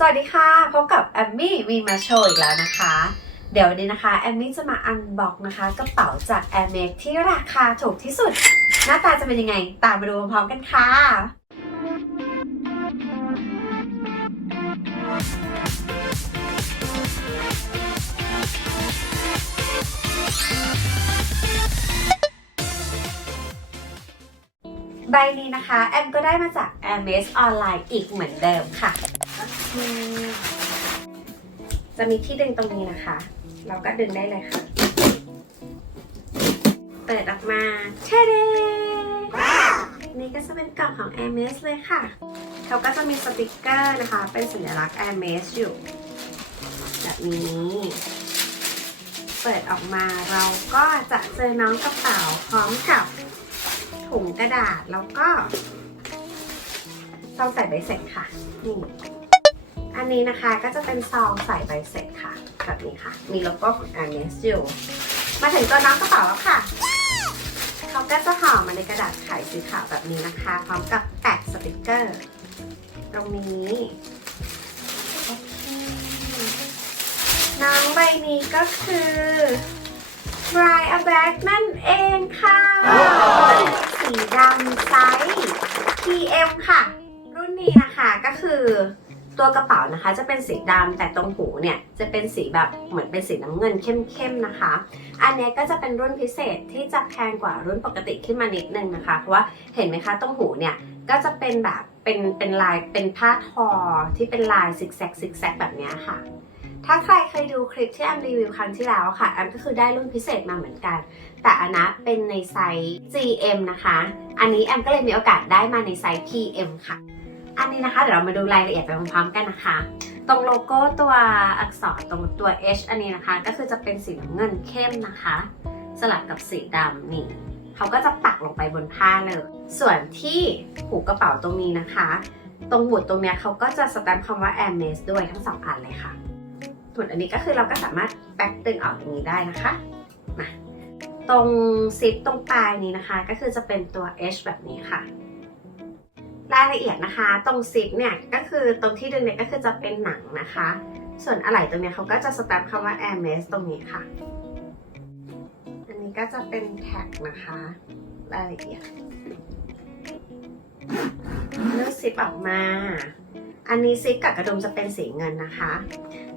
สวัสดีค่ะ พบกับแอมมี่วีมาโชว์อีกแล้วนะคะ เดี๋ยววันนี้นะคะแอมมี่จะมาอันบ็อกนะคะกระเป๋าจาก a i r m a x ที่ราคาถูกที่สุด หน้าตาจะเป็นยังไง ตามมาดูพร้อมกันค่ะ ใบนี้นะคะ แอมก็ได้มาจาก a i r m a x ออนไลน์อีกเหมือนเดิมค่ะ จะมีที่ดึงตรงนี้นะคะ เราก็ดึงได้เลยค่ะ เปิดออกมาเชเดนี่ก็จะเป็นกล่องของ a i r m a x เลยค่ะ เขาก็จะมีสติกเกอร์นะคะ เป็นสัญลักษณ์ a i r m a x อยู่ แบบนี้ เปิดออกมาเราก็จะเจอน้องกระเป๋าพร้อมกับถุงกระดาษแล้วก็ซองใส่ใบเสร็จค่ะนี่ อันนี้นะคะก็จะเป็นซองใส่ใบเสร็จค่ะแบบนี้ค่ะ มีโลโก้ของ a m e s อยู่มาถึงตัวน้องกระเป๋าแล้วค่ะเขาก็จะห่อมาในกระดาษไขสีขาวแบบนี้นะคะ พร้อมกับแปะสติกเกอร์ ตรงนี้น้องใบนี้ก็คือ Dry a bag นั่นเองค่ะ สีดำไซส์ PM ค่ะ รุ่นนี้นะคะก็คือ ตัวกระเป๋านะคะ จะเป็นสีดำแต่ตรงหูเนี่ยจะเป็นสีแบบเหมือนเป็นสีน้ำเงินเข้มๆนะคะ อันนี้ก็จะเป็นรุ่นพิเศษที่จะแพงกว่ารุ่นปกติขึ้นมานิดนึงนะคะ เพราะว่าเห็นไหมคะตรงหูเนี่ยก็จะเป็นแบบเป็นเป็นลายเป็นผ้าทอที่เป็นลายซิกแซกซิกแซกแบบนี้ค่ะถ้าใครเคยดูคลิปที่แอมรีวิวครั้งที่แล้วค่ะแอมก็คือได้รุ่นพิเศษมาเหมือนกัน แต่อันนะเป็นในไซส์ GM นะคะ อันนี้แอมก็เลยมีโอกาสได้มาในไซส์ PM ค่ะ อันนี้นะคะเดี๋ยวเรามาดูรายละเอียดไปพร้อมๆกันนะคะ ตรงโลโก้ตัวอักษรตรงตัว H อันนี้นะคะ ก็คือจะเป็นสีน้ำเงินเข้มนะคะ สลับกับสีดำนี่เขาก็จะปักลงไปบนผ้าเลย ส่วนที่หูกระเป๋าตรงนี้นะคะ ตรงหมุดตรงเนี้ยเขาก็จะสแตมป์คำว่า a i r m a s ด้วยทั้งสองอันเลยค่ะส่วนอันนี้ก็คือเราก็สามารถแบ็กตึงออกอย่างนี้ได้นะคะมาตรงซิปตรงปลายนี้นะคะ ก็คือจะเป็นตัว H แบบนี้ค่ะ รายละเอียดนะคะ ตรงซิปเนี่ยก็คือตรงที่ดึงเนี่ยก็คือจะเป็นหนังนะคะ ส่วนอะไหล่ตรงเนี้ยเขาก็จะสแตมป์คำว่า a i r m a s ตรงนี้ค่ะ อันนี้ก็จะเป็นแท็กนะคะ รายละเอียดเลือกซิปออกมา อันนี้ซิปกับกระดุมจะเป็นสีเงินนะคะ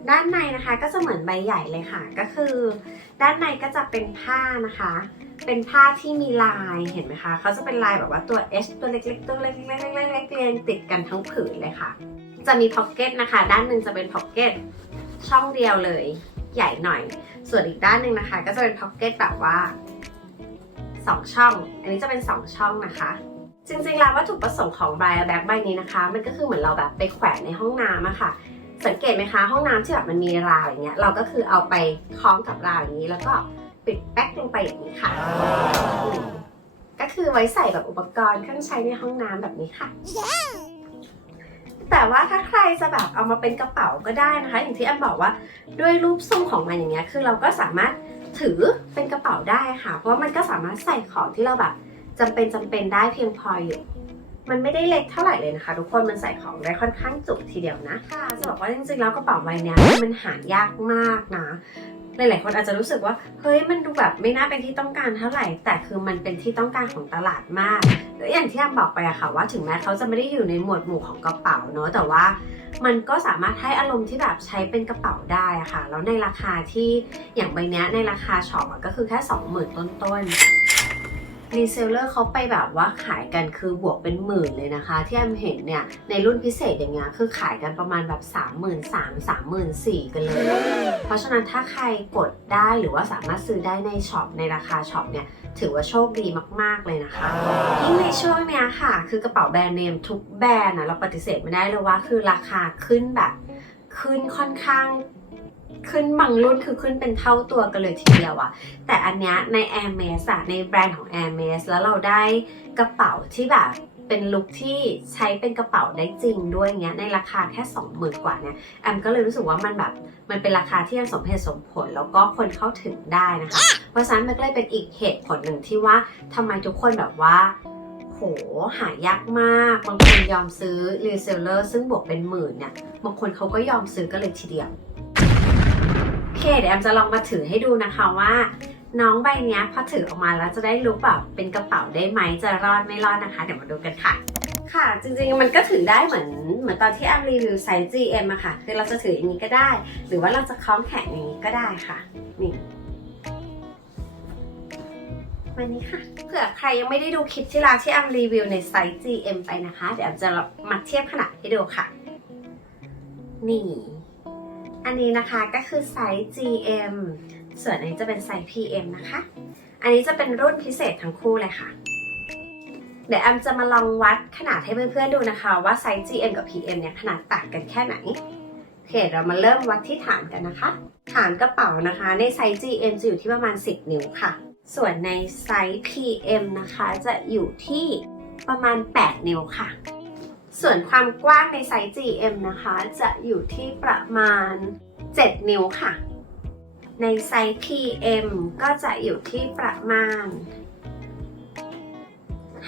ด้านในนะคะก็จะเหมือนใบใหญ่เลยค่ะ ก็คือ ด้านในก็จะเป็นผ้านะคะ เป็นผ้าที่มีลายเห็นไหมคะเขาจะเป็นลายแบบว่าตัว H ตัวเล็กๆตัวเล็กๆเล็กๆเล็กๆเรียงติดกันทั้งผืนเลยค่ะ จะมีพ็อกเก็ตนะคะ ด้านหนึ่งจะเป็นพ็อกเก็ตช่องเดียวเลยใหญ่หน่อย ส่วนอีกด้านหนึ่งนะคะ ก็จะเป็นพ็อกเก็ตแบบว่าสองช่อง อันนี้จะเป็นสองช่องนะคะ จริงๆแล้ววัตถุประสงค์ของใบแบ็คใบนี้นะคะ มันก็คือเหมือนเราแบบไปแขวนในห้องน้ำอะค่ะ สังเกตไหมคะ ห้องน้ำที่แบบมันมีราวอย่างเงี้ย เราก็คือเอาไปคล้องกับราวอย่างนี้แล้วก็ ปิดแป๊กลงไปอย่างนี้ค่ะอืมก็คือไว้ใส่แบบอุปกรณ์เครื่องใช้ในห้องน้ำแบบนี้ค่ะ แต่ว่าถ้าใครจะแบบเอามาเป็นกระเป๋าก็ได้นะคะ อย่างที่แอมบอกว่าด้วยรูปทรงของมันอย่างเงี้ยคือเราก็สามารถถือเป็นกระเป๋าได้ค่ะ เพราะว่ามันก็สามารถใส่ของที่เราแบบจำเป็นจำเป็นได้เพียงพออยู่ มันไม่ได้เล็กเท่าไหร่เลยนะคะ ทุกคนมันใส่ของได้ค่อนข้างจุทีเดียวนะค่ะจะบอกว่าจริงๆแล้วกระเป๋าใบเนี้ยมันหายากมากนะ หลาย ๆ คนอาจจะรู้สึกว่า เฮ้ย มันดูแบบไม่น่าเป็นที่ต้องการเท่าไหร่ แต่คือมันเป็นที่ต้องการของตลาดมากและอย่างที่แอมบอกไปอะค่ะว่าถึงแม้เขาจะไม่ได้อยู่ในหมวดหมู่ของกระเป๋าเนอะแต่ว่ามันก็สามารถให้อารมณ์ที่แบบใช้เป็นกระเป๋าได้อะค่ะ แล้วในราคาที่อย่างใบเนี้ยในราคาช็อปก็คือแค่ 20,000 ต้นๆ รีเซลเลอร์เขาไปแบบว่าขายกันคือบวกเป็นหมื่นเลยนะคะ ที่แอมเห็นเนี่ย ในรุ่นพิเศษอย่างเงี้ยคือขายกันประมาณแบบ3 3 0 0 0 3 3 4 0 0 0กันเลย เพราะฉะนั้นถ้าใครกดได้หรือว่าสามารถซื้อได้ในช็อปในราคาช็อปเนี่ยถือว่าโชคดีมาก ๆ เลยนะคะ ยิ่งในช่วงเนี้ยค่ะ คือกระเป๋าแบรนด์เนมทุกแบรนด์นะเราปฏิเสธไม่ได้เลยว่าคือราคาขึ้นแบบขึ้นค่อนข้าง ขึ้นบางรุ่นคือขึ้นเป็นเท่าตัวกันเลยทีเดียวอะแต่อันเนี้ยใน Air m a s อะในแบรนด์ของ Air m a s แล้วเราได้กระเป๋าที่แบบเป็นลุคที่ใช้เป็นกระเป๋าได้จริงด้วยเงี้ยในราคาแค่20,000กว่าเนี่ยแอมก็เลยรู้สึกว่ามันแบบมันเป็นราคาที่ยังสมเหตุสมผลแล้วก็คนเข้าถึงได้นะคะ เพราะฉะนั้นมันก็เลยเป็นอีกเหตุผลหนึ่งที่ว่าทำไมทุกคนแบบว่าโหหายากมากบางคนยอมซื้อรีเซลเลอร์ซึ่งบวกเป็นหมื่นเนี่ยบางคนเขาก็ยอมซื้อกันเลยทีเดียว อเคเดี๋ยวแอมจะลองมาถือให้ดูนะคะว่า น้องใบเนี้ยพอถือออกมาแล้วจะได้ลุกแบบเป็นกระเป๋าได้ไหมจะรอดไม่รอดนะคะ เดี๋ยวมาดูกันค่ะ ค่ะ จริงๆมันก็ถือได้เหมือนเหมือนตอนที่แอมรีวิวไซส์ GM อะค่ะ คือเราจะถืออย่างนี้ก็ได้ หรือว่าเราจะคล้องแขนอย่างนี้ก็ได้ค่ะนี่วันนี้ค่ะเผื่อใครยังไม่ได้ดูคลิปที่เราที่แอมรีวิวในไซส์ GM ไปนะคะ เดี๋ยวแอมจะมาเทียบขนาดให้ดูค่ะ นี่ อันนี้นะคะก็คือไซส์ GM ส่วนอันนี้จะเป็นไซส์ PM นะคะ อันนี้จะเป็นรุ่นพิเศษทั้งคู่เลยค่ะ เดี๋ยวแอมจะมาลองวัดขนาดให้เพื่อนๆดูนะคะ ว่าไซส์ GM กับ PM เนี่ยขนาดต่างกันแค่ไหนโอเคเรามาเริ่มวัดที่ฐานกันนะคะ ฐานกระเป๋านะคะ ในไซส์ GM จะอยู่ที่ประมาณ 10 นิ้วค่ะ ส่วนในไซส์ PM นะคะจะอยู่ที่ประมาณ 8 นิ้วค่ะ ส่วนความกว้างในไซส์ GM นะคะ จะอยู่ที่ประมาณ 7 นิ้วค่ะ ในไซส์ PM ก็จะอยู่ที่ประมาณ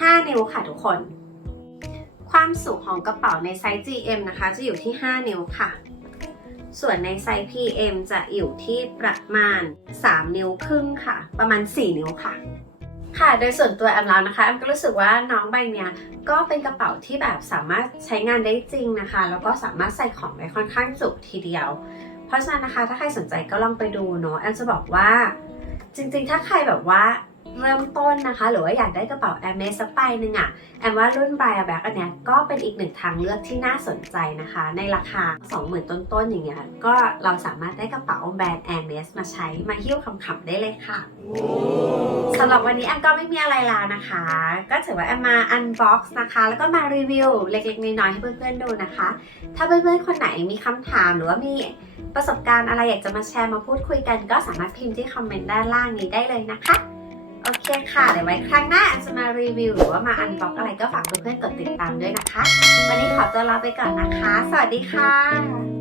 5 นิ้วค่ะทุกคน ความสูงของกระเป๋าในไซส์ GM นะคะ จะอยู่ที่ 5 นิ้วค่ะ ส่วนในไซส์ PM จะอยู่ที่ประมาณ 3 นิ้วครึ่งค่ะ ประมาณ 4 นิ้วค่ะ ค่ะ โดยส่วนตัวแอมแล้วนะคะแอมก็รู้สึกว่าน้องใบเนี้ยก็เป็นกระเป๋าที่แบบสามารถใช้งานได้จริงนะคะ แล้วก็สามารถใส่ของได้ค่อนข้างจุทีเดียว เพราะฉะนั้นนะคะถ้าใครสนใจก็ลองไปดูเนาะแอมจะบอกว่าจริงๆ ถ้าใครแบบว่า เริ่มต้นนะคะ หรือว่าอยากได้กระเป๋า a i r m e s สักใบหนึ่งอะแอมว่ารุ่น b r i a b a g อันเนี้ยก็เป็นอีกหนึ่งทางเลือกที่น่าสนใจนะคะ ในราคา 20,000 ต้นๆ อย่างเงี้ยก็เราสามารถได้กระเป๋าแบรนด์ a i r m e s มาใช้มาหิ้วขำๆได้เลยค่ะสำหรับวันนี้แอมก็ไม่มีอะไรแล้วนะคะ ก็ถือว่าแอมมา unbox นะคะ แล้วก็มารีวิวเล็กๆน้อยๆให้เพื่อนๆดูนะคะ ถ้าเพื่อนๆคนไหนมีคำถามหรือว่ามีประสบการณ์อะไรอยากจะมาแชร์มาพูดคุยกัน ก็สามารถพิมพ์ที่คอมเมนต์ด้านล่างนี้ได้เลยนะคะ โอเคค่ะเดี๋ยวไว้ครั้งหน้าจะมารีวิวหรือว่ามาอันบ็อกอะไรก็ฝากเพื่อนๆกดติดตามด้วยนะคะ วันนี้ขอตัวลาไปก่อนนะคะ สวัสดีค่ะ